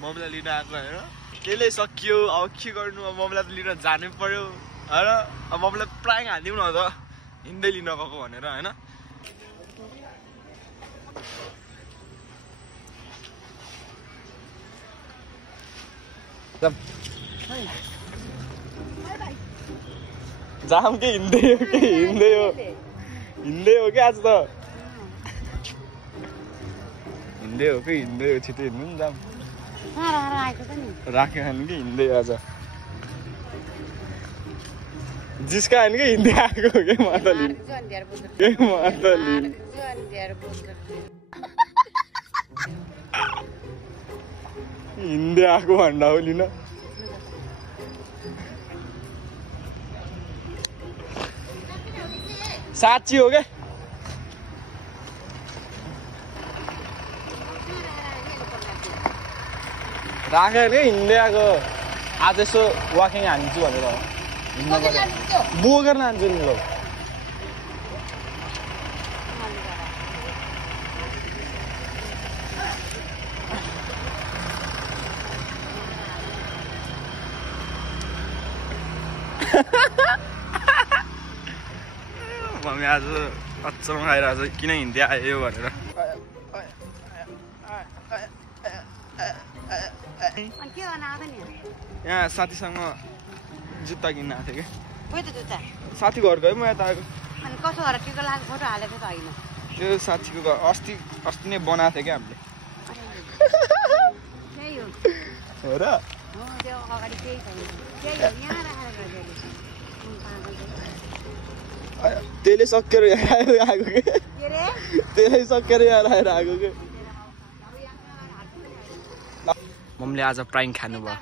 मम्मीलाई लिन आएको होइन त्यसले सकियो अब के गर्नु अब मम्मीलाई त लिन जानै पर्यो होइन अब मम्मीलाई प्राङ हालिदिउँ न त हिँड्दै लिन गएको भनेर होइन जाम के हिँड्दै हो कि हिँड्दै हो कि आज त हिँड्दै हो कि हिँड्दै हो छिटो हिँड्नु नि जाम राख्यो खानु कि हिँड्दै आज जिस्का होइन कि हिँड्दै आएको हो कि म त हिँड्दै आएको भन्दा हो लिन साँच्ची हो क्या राखेर हिँड्दै आएको आज यसो वाकिङ हान्छु भनेर बोकेर लान्छु नि ल मम्मी आज अचम्म खाइरहेको छ किन हिँड्दै आयो भनेर यहाँ साथीसँग जुत्ता किन्न आएको थिएँ कि साथी घरको है म यता आएको त्यो साथीको घर अस्ति नै बनाएको थियो क्या हामीले हो र त्यसले सकेर आएको कि त्यसले सकेर आएको कि मम्मीले आज प्राइङ खानुभयो